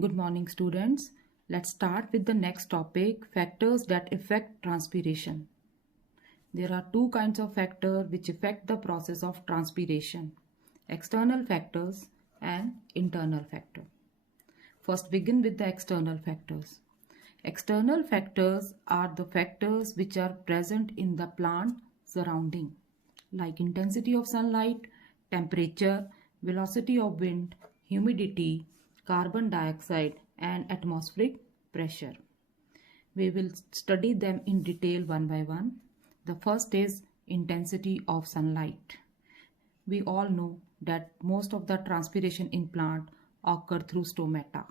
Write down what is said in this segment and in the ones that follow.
Good morning, students. Let's start with the next topic, factors that affect transpiration. There are two kinds of factors which affect the process of transpiration, external factors and internal factor. First, begin with the external factors. External factors are the factors which are present in the plant surrounding, like intensity of sunlight, temperature, velocity of wind, humidity, carbon dioxide, and atmospheric pressure. We will study them in detail one by one. The first is intensity of sunlight. We all know that most of the transpiration in plant occur through stomata,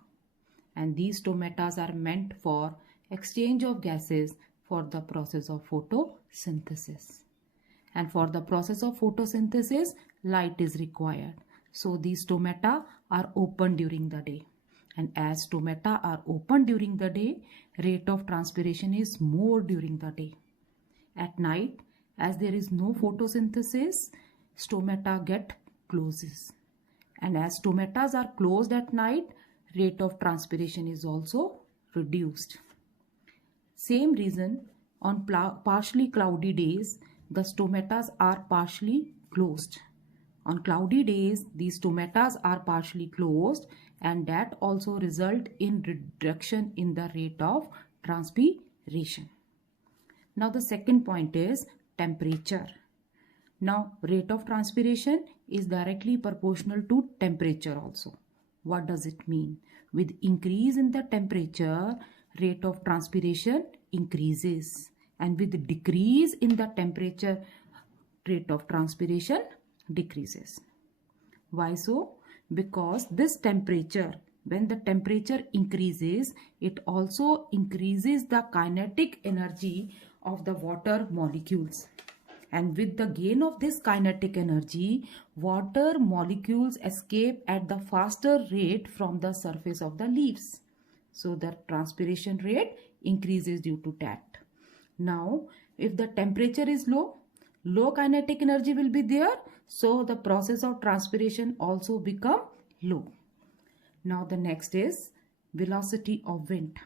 and these stomatas are meant for exchange of gases for the process of photosynthesis. And for the process of photosynthesis, light is required. So these stomata are open during the day. And as stomata are open during the day, rate of transpiration is more during the day. At night, as there is no photosynthesis, stomata get closes. And as stomatas are closed at night, rate of transpiration is also reduced. Same reason, on partially cloudy days, the stomatas are partially closed. On cloudy days, these stomatas are partially closed, and that also result in reduction in the rate of transpiration. Now the second point is temperature. Now rate of transpiration is directly proportional to temperature also. What does it mean? With increase in the temperature, rate of transpiration increases, and with decrease in the temperature, rate of transpiration decreases. Why so? Because this temperature, when the temperature increases, it also increases the kinetic energy of the water molecules. And with the gain of this kinetic energy, water molecules escape at the faster rate from the surface of the leaves. So the transpiration rate increases due to that. Now, if the temperature is low, low kinetic energy will be there. So the process of transpiration also become low. Now the next is velocity of wind.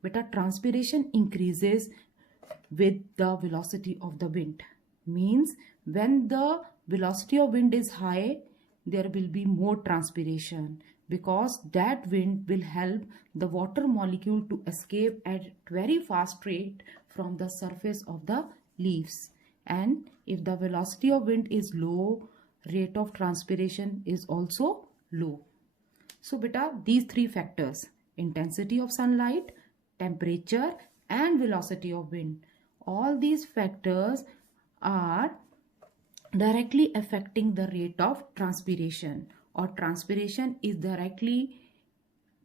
Beta, transpiration increases with the velocity of the wind. Means when the velocity of wind is high, there will be more transpiration, because that wind will help the water molecule to escape at very fast rate from the surface of the leaves. And if the velocity of wind is low, rate of transpiration is also low. So beta, these three factors, intensity of sunlight, temperature and velocity of wind, all these factors are directly affecting the rate of transpiration, or transpiration is directly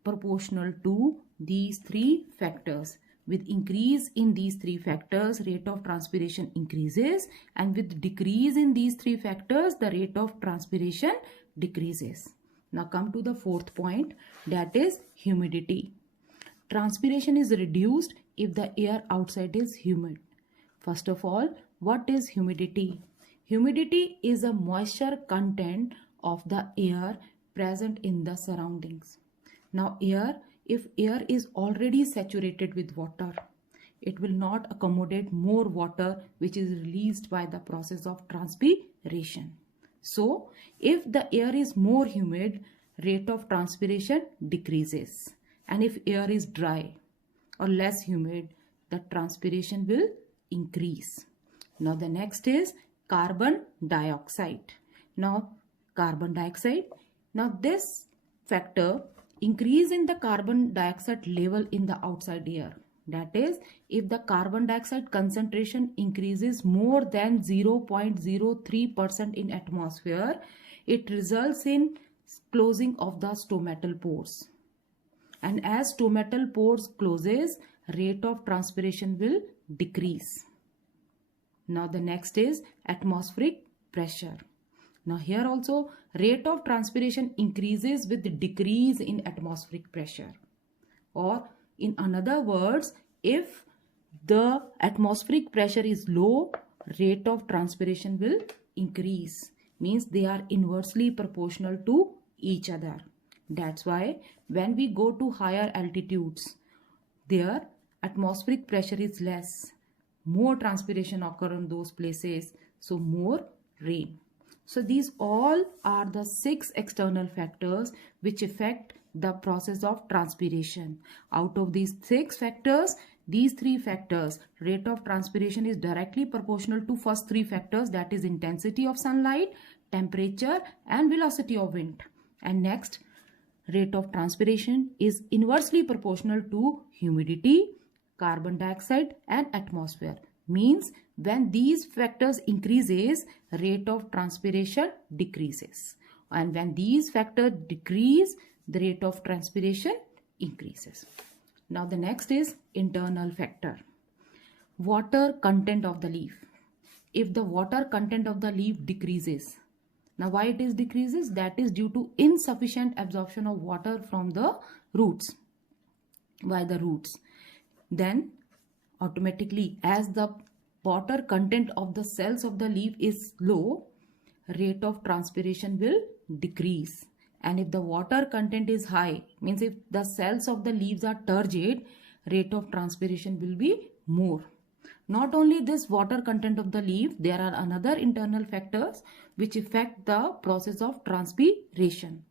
proportional to these three factors. With increase in these three factors, rate of transpiration increases, and with decrease in these three factors, the rate of transpiration decreases. Now come to the fourth point, that is humidity. Transpiration is reduced if the air outside is humid. First of all, what is humidity? Humidity is a moisture content of the air present in the surroundings. Now if air is already saturated with water, it will not accommodate more water which is released by the process of transpiration. So if the air is more humid, rate of transpiration decreases. And if air is dry or less humid, the transpiration will increase. Now the next is carbon dioxide. Now this factor, increase in the carbon dioxide level in the outside air. That is, if the carbon dioxide concentration increases more than 0.03% in atmosphere, it results in closing of the stomatal pores. And as stomatal pores closes, rate of transpiration will decrease. Now the next is atmospheric pressure. Now here also rate of transpiration increases with the decrease in atmospheric pressure. Or in other words, if the atmospheric pressure is low, rate of transpiration will increase. Means they are inversely proportional to each other. That's why when we go to higher altitudes, their atmospheric pressure is less. More transpiration occur in those places, so more rain. So these all are the 6 external factors which affect the process of transpiration. Out of these 6 factors, these 3 factors, rate of transpiration is directly proportional to first 3 factors, that is intensity of sunlight, temperature and velocity of wind. And next, rate of transpiration is inversely proportional to humidity, carbon dioxide and atmosphere. Means when these factors increases, rate of transpiration decreases. And when these factors decrease, the rate of transpiration increases. Now the next is internal factor. Water content of the leaf. If the water content of the leaf decreases, now why it is decreases? That is due to insufficient absorption of water from the roots, by the roots. Then automatically, as the water content of the cells of the leaf is low, rate of transpiration will decrease. And if the water content is high, means if the cells of the leaves are turgid, rate of transpiration will be more. Not only this water content of the leaf, there are another internal factors which affect the process of transpiration,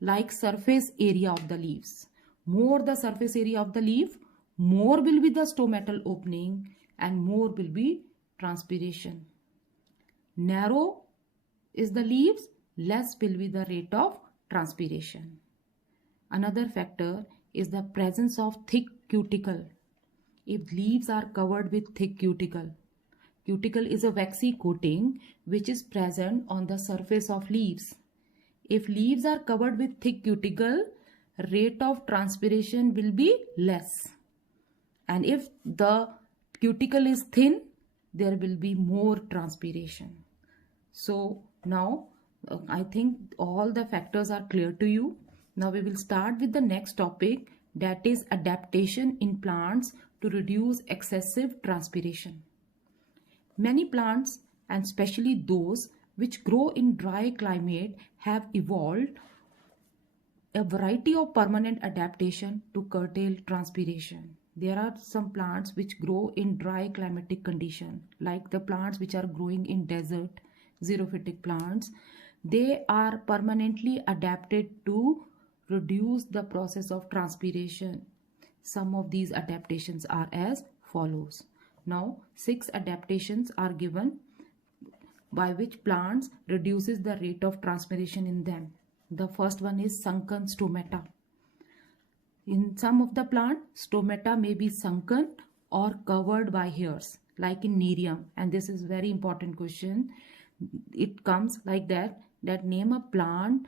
like surface area of the leaves. More the surface area of the leaf, more will be the stomatal opening and more will be transpiration. Narrow is the leaves, less will be the rate of transpiration. Another factor is the presence of thick cuticle. If leaves are covered with thick cuticle, cuticle is a waxy coating which is present on the surface of leaves. If leaves are covered with thick cuticle, rate of transpiration will be less. And if the cuticle is thin, there will be more transpiration. So now I think all the factors are clear to you. Now we will start with the next topic, that is adaptation in plants to reduce excessive transpiration. Many plants, and especially those which grow in dry climate, have evolved a variety of permanent adaptation to curtail transpiration. There are some plants which grow in dry climatic condition, like the plants which are growing in desert, xerophytic plants. They are permanently adapted to reduce the process of transpiration. Some of these adaptations are as follows. Now 6 adaptations are given by which plants reduces the rate of transpiration in them. The first one is sunken stomata. In some of the plant, stomata may be sunken or covered by hairs, like in Nerium. And this is very important question. It comes like that name a plant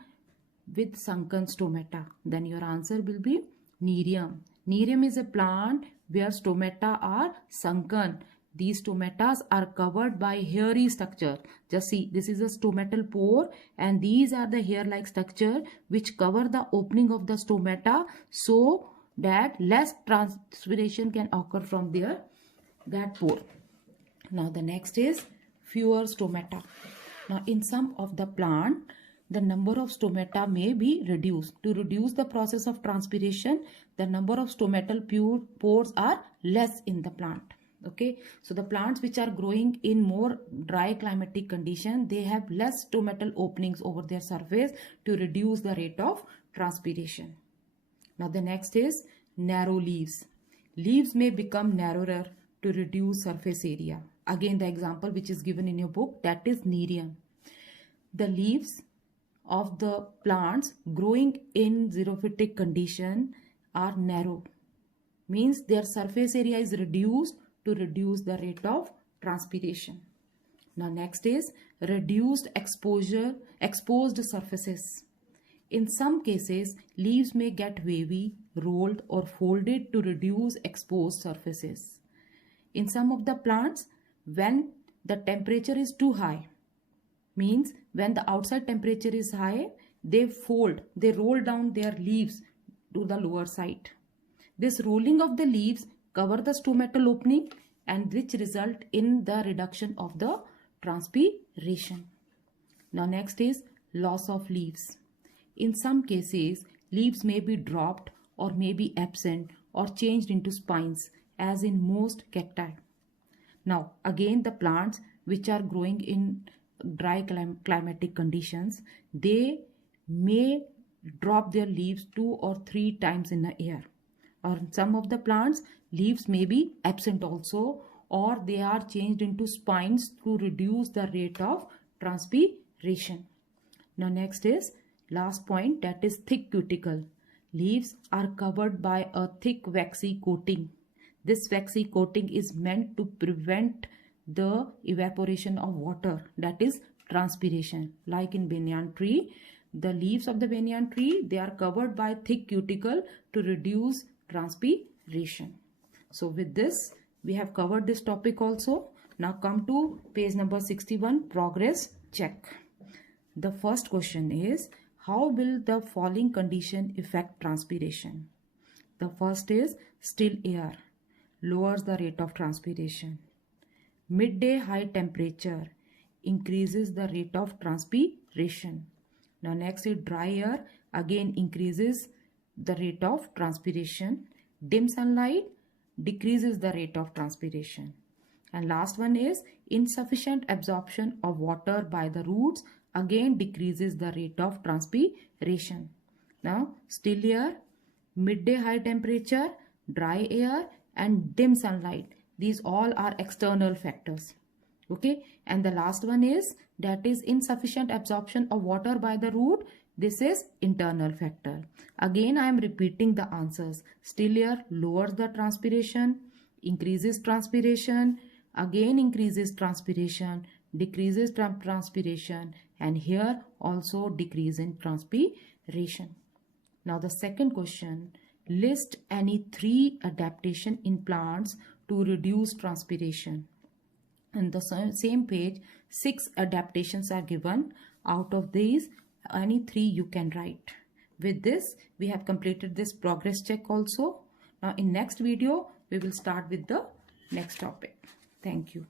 with sunken stomata. Then your answer will be Nerium. Nerium is a plant where stomata are sunken. These stomatas are covered by hairy structure. Just see, this is a stomatal pore and these are the hair-like structure which cover the opening of the stomata so that less transpiration can occur from that pore. Now the next is fewer stomata. Now in some of the plant, the number of stomata may be reduced. To reduce the process of transpiration, the number of stomatal pores are less in the plant. Okay, so the plants which are growing in more dry climatic condition, they have less stomatal openings over their surface to reduce the rate of transpiration. Now the next is narrow leaves. Leaves may become narrower to reduce surface area. Again, the example which is given in your book, that is Nerium. The leaves of the plants growing in xerophytic condition are narrow. Means their surface area is reduced to reduce the rate of transpiration. Now next is reduced exposed surfaces. In some cases, leaves may get wavy, rolled or folded to reduce exposed surfaces. In some of the plants, when the temperature is too high, means when the outside temperature is high, they roll down their leaves to the lower side. This rolling of the leaves cover the stomatal opening and which result in the reduction of the transpiration. Now next is loss of leaves. In some cases, leaves may be dropped or may be absent or changed into spines, as in most cacti. Now again, the plants which are growing in dry climatic conditions, they may drop their leaves 2 or 3 times in a year. Or some of the plants, leaves may be absent also, or they are changed into spines to reduce the rate of transpiration. Now next is last point, that is thick cuticle. Leaves are covered by a thick waxy coating. This waxy coating is meant to prevent the evaporation of water, that is transpiration. Like in banyan tree, the leaves of the banyan tree, they are covered by thick cuticle to reduce transpiration. So with this, we have covered this topic also. Now come to page number 61, progress check. The first question is, how will the following condition affect transpiration? The first is still air lowers the rate of transpiration. Midday high temperature increases the rate of transpiration. Now next is dry air, again increases the rate of transpiration. Dim sunlight decreases the rate of transpiration. And last one is insufficient absorption of water by the roots, again decreases the rate of transpiration. Now still air, midday high temperature, dry air and dim sunlight, these all are external factors. Okay, and the last one is, that is insufficient absorption of water by the root, this is internal factor. Again I am repeating the answers. Still air lowers the transpiration, increases transpiration, again increases transpiration, decreases transpiration, and here also decrease in transpiration. Now the second question, list any 3 adaptation in plants to reduce transpiration. On the same page, 6 adaptations are given. Out of these, any 3 you can write. With this, we have completed this progress check also. Now in next video, we will start with the next topic. Thank you.